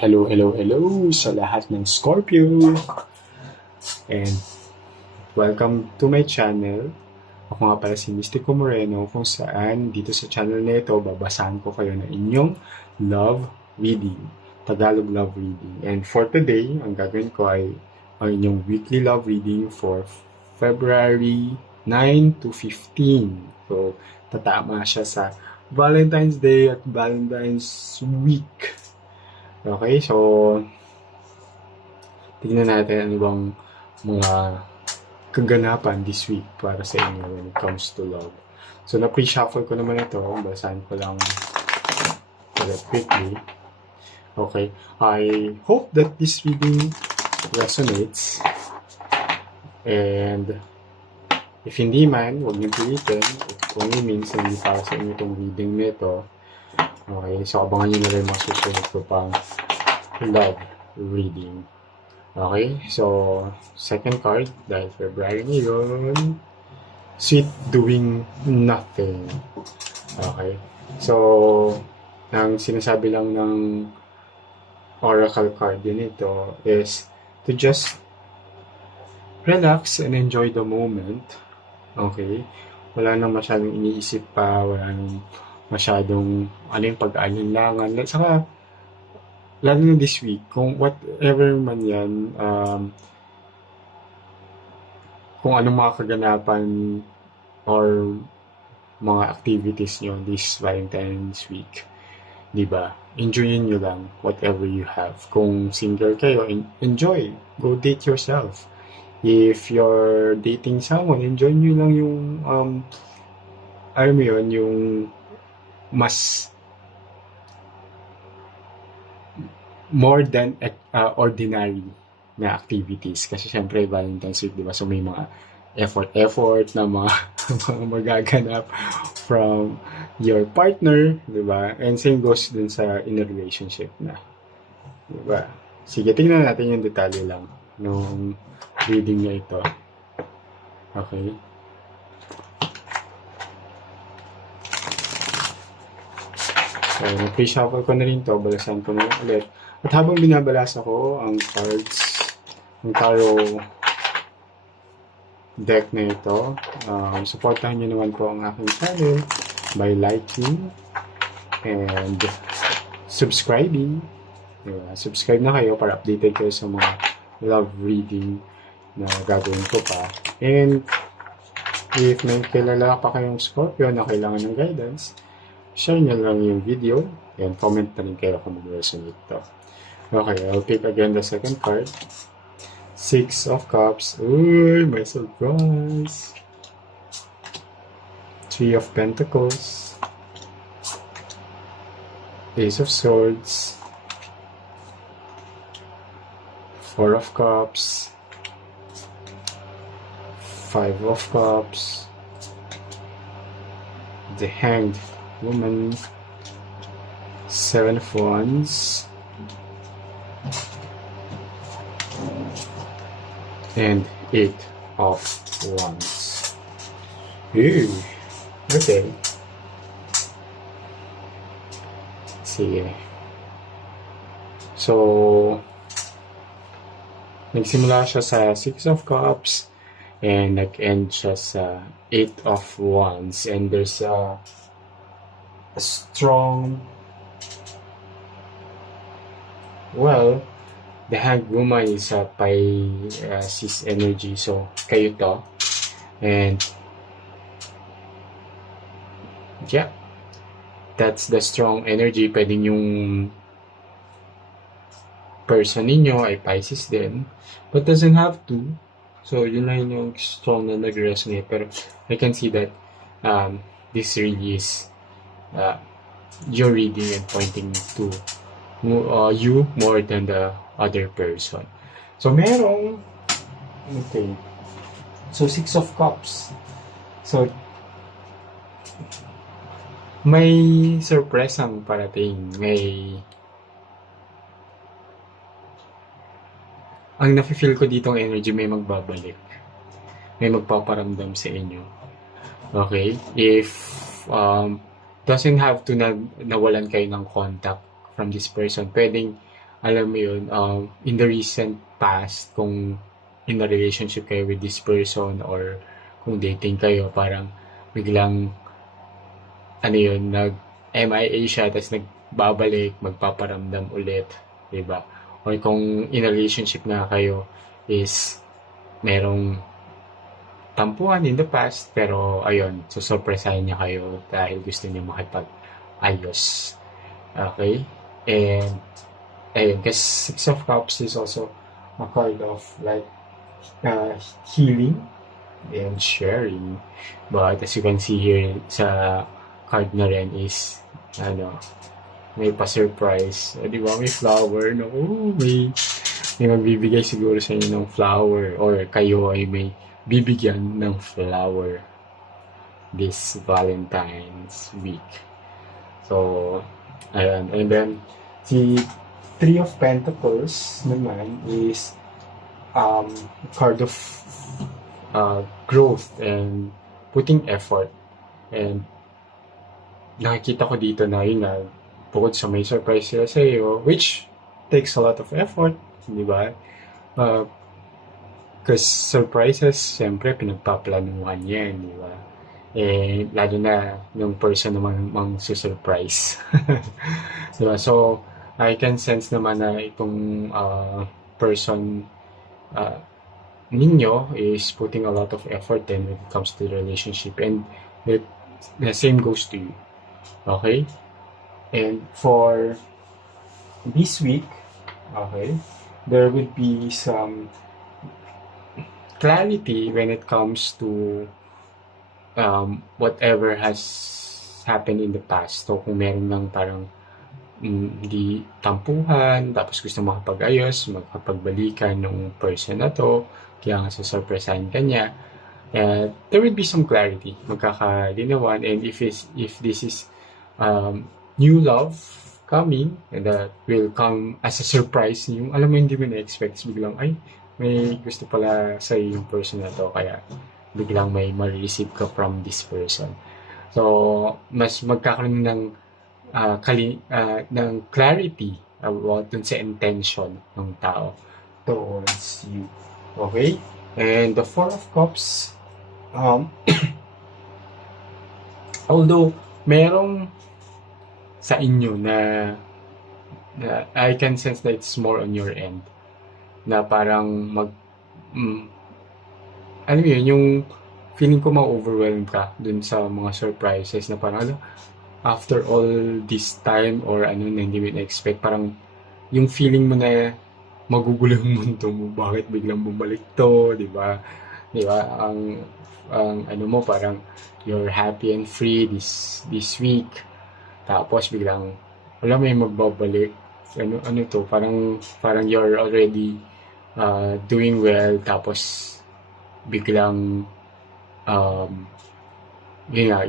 Hello, hello, hello sa lahat ng Scorpio! And welcome to my channel. Ako nga pala si Mystico Moreno kung saan dito sa channel na ito babasahan ko kayo ng inyong love reading. Tagalog love reading. And for today, ang gagawin ko ay ang inyong weekly love reading for February 9 to 15. So, tatama siya sa Valentine's Day at Valentine's Week. Okay, so tignan natin ano bang mga kaganapan this week para sa inyo when it comes to love. So, na-pre-shuffle ko naman ito. Basahin ko lang quickly. Okay. I hope that this reading resonates. And if hindi man, huwag niyo pilitin. It only means hindi para sa inyo itong reading nito. Okay. So, abangan niyo na rin mga susunod ko pang love reading. Okay, so second card, dahil February ngayon, sweet doing nothing. Okay, so ang sinasabi lang ng oracle card din ito is to just relax and enjoy the moment. Okay, wala nang masyadong iniisip pa, wala nang masyadong yung pag-alinlangan. At saka lalo na this week, kung whatever man yan, kung anong mga kaganapan or mga activities nyo this Valentine's week, di ba? Enjoyin nyo lang whatever you have. Kung single kayo, enjoy. Go date yourself. If you're dating someone, enjoy nyo lang yung, alam mo yun, yung mas more than ordinary na activities. Kasi syempre, Valentine's Week, di ba? So, may mga effort na mga, mga magaganap from your partner, di ba? And same goes din sa in a relationship na. Di ba? Sige, tingnan natin yung detalye lang nung reading niya ito. Okay. So, na-pre-shuffle ko na rin to. Balasan ko na ulit. At habang binabalasa ko ang cards, ang tarot deck na ito, supportahan nyo naman po ang aking channel by liking and subscribing. Diba? Subscribe na kayo para updated kayo sa mga love reading na gagawin ko pa. And if may kilala pa kayong Scorpio na kailangan ng guidance, share nyo lang yung video and comment na rin kayo kung mag-resonate to. Okay, I'll pick again the second card. Six of Cups. Uy, my surprise. Three of Pentacles. Ace of Swords. Four of Cups. Five of Cups. The Hanged Woman. Seven of Wands. And Eight of Wands. Ooh, okay. Sige. So, nagsimula siya sa Six of Cups and nag-end siya sa Eight of Wands. And there's a strong, well, the Hanged Woman is a Pisces energy. So, kayo to. And, yeah. That's the strong energy. Pwedeng yung person ninyo ay Pisces din. But doesn't have to. So, yun lang yung strong na nag-resonate. Pero, I can see that this really is your reading and pointing to you more than the other person. So, merong okay. So, Six of Cups. So, may surprise ang parating. Ang nafe-feel ko ditong energy, may magbabalik. May magpaparamdam sa inyo. Okay? If doesn't have to nawalan kayo ng contact from this person. Pwedeng alam mo yun, in the recent past, kung in a relationship kayo with this person or kung dating kayo, parang biglang, ano yun, nag-MIA siya, tapos nagbabalik, magpaparamdam ulit, diba? Or kung in a relationship na kayo is merong tampuhan in the past, pero ayun, susurpresahin niya kayo dahil gusto niya makipag-ayos. Okay? And, ayun, kasi Six of Cups is also a card of like healing and sharing. But as you can see here sa card na rin is, may pa-surprise. Di ba? May flower. No? May magbibigay siguro sa inyo ng flower or kayo ay may bibigyan ng flower this Valentine's week. So, ayan. And then, si Three of Pentacles naman is card of growth and putting effort. And nakikita ko dito na yun na bukod sa may surprise sila sa iyo, which takes a lot of effort, di ba? Because surprises, siyempre, pinagpaplanuhan yan, di ba? Eh, lalo na yung person naman mang susurprise. Diba? So, I can sense naman na itong person ninyo is putting a lot of effort then when it comes to the relationship, and the same goes to you. Okay? And for this week, okay, there will be some clarity when it comes to whatever has happened in the past. So, kung meron ng parang di tampuhan, tapos gusto makapag-ayos, magkapagbalikan ng person na to, kaya nga sasurpresahin ka niya, there will be some clarity, magkakalinawan, and if this is new love coming, and that will come as a surprise, yung alam mo hindi mo na-expect, biglang, ay, may gusto pala sa yung person na to, kaya biglang may ma-receive ka from this person. So, mas magkakaroon ng ng clarity about dun sa intention ng tao towards you. Okay? And the Four of Cups, although merong sa inyo na I can sense that it's more on your end, na parang alam mo yun, yung feeling ko ma-overwhelm ka dun sa mga surprises na parang, after all this time or na hindi mo na-expect, parang yung feeling mo na magugulo yung mundo mo, bakit biglang bumalik to, di ba? Di ba? Ang ano mo, parang you're happy and free this week, tapos biglang wala, may magbabalik. Ano to, parang you're already doing well, tapos biglang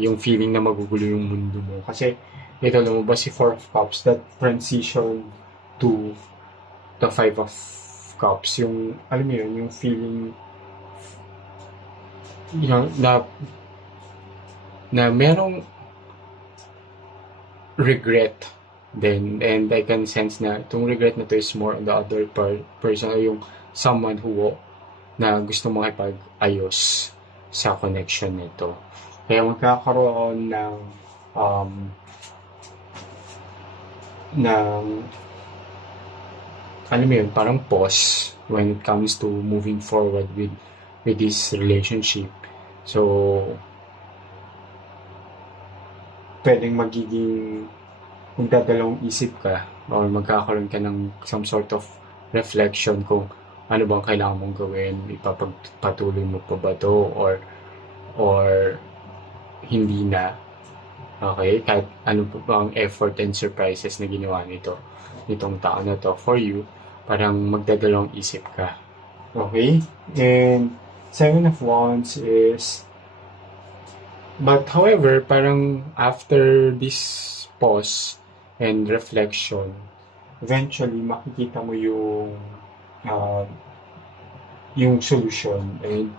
yung feeling na magugulo yung mundo mo. Kasi ito lumabas si Four of Cups, that transition to the Five of Cups, yung alam mo yun, yung feeling na merong regret then, and I can sense na itong regret na to is more on the other person, yung someone who na gusto makipag-ayos sa connection nito. Kaya magkakaroon ng alam mo yun, parang pause when it comes to moving forward with this relationship. So, pwedeng magiging magdadalawang isip ka or magkakaroon ka ng some sort of reflection kung ano bang kailangan mong gawin, ipapagpatuloy mo pa ba to or hindi na. Okay? Kahit ano pa ba ang effort and surprises na ginawa nitong tao na to for you, parang magdadalawang isip ka. Okay? And Seven of Wands is, but however, parang after this pause and reflection, eventually makikita mo yung solution, and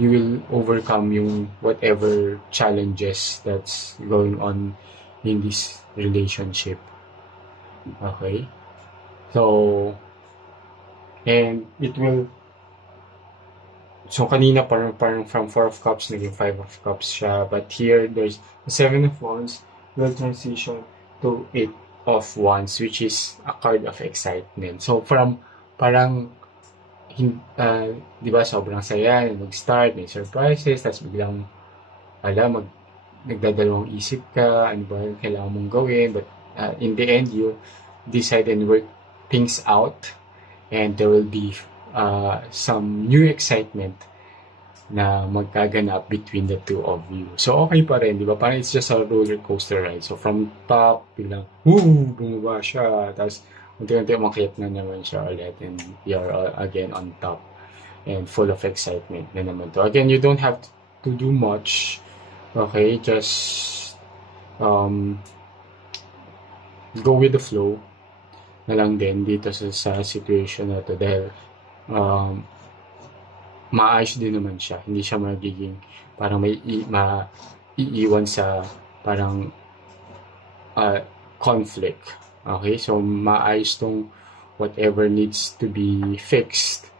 you will overcome yung whatever challenges that's going on in this relationship. Okay? So, and it will, so kanina parang from 4 of Cups, naging 5 of Cups siya. But here, there's the 7 of Wands will transition to 8 of Wands, which is a card of excitement. So, from parang, di ba, sobrang saya, mag-start, may surprises, tapos biglang, nagdadalawang isip ka, ano ba yung kailangan mong gawin, but in the end, you decide and work things out, and there will be some new excitement na magkaganap between the two of you. So, okay pa rin, di ba? Parang it's just a roller coaster ride. So, from top, biglang, bumaba siya. Tapos, unti-unti umakyat na naman siya ulit, and you're again on top and full of excitement na naman to. Again, you don't have to do much. Okay, just go with the flow na lang din dito sa situation na to, dahil maayos din naman siya. Hindi siya magiging parang maiiwan sa parang conflict. Okay, so maayos tong whatever needs to be fixed,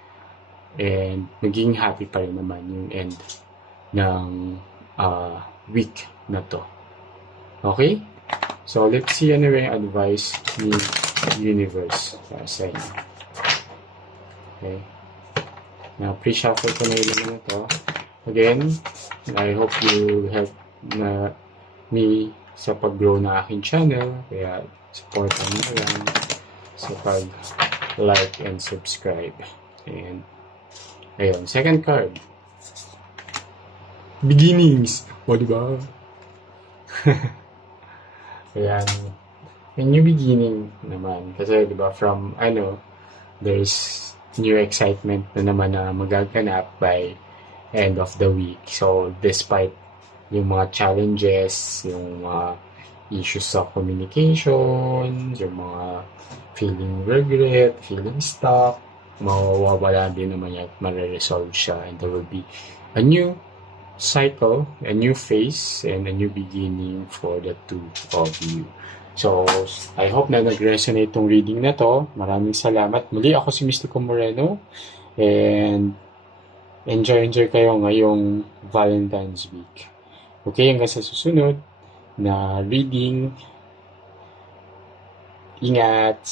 and magiging happy pa rin naman yung end ng week na to. Okay? So, let's see ano yung advice ni Universe sa inyo. Okay? Now, pre-shuffle ko na yung na to. Again, I hope you help me sa pag-grow na aking channel. Kaya, support mo na lang sa pag-like and subscribe. And, ayun, second card. Beginnings. O, diba? Ayan. A new beginning naman. Kasi, diba, from, there's new excitement na naman na magaganap by end of the week. So, despite yung mga challenges, yung mga issues sa communication, yung mga feeling regret, feeling stuck, mawawala din naman yan at mare-resolve siya, and there will be a new cycle, a new phase, and a new beginning for the two of you. So, I hope na nag-resonate tong reading na to. Maraming salamat. Muli, ako si Mystico Moreno, and enjoy kayo ngayong Valentine's Week. Okay, hanggang sa susunod na reading. Ingat!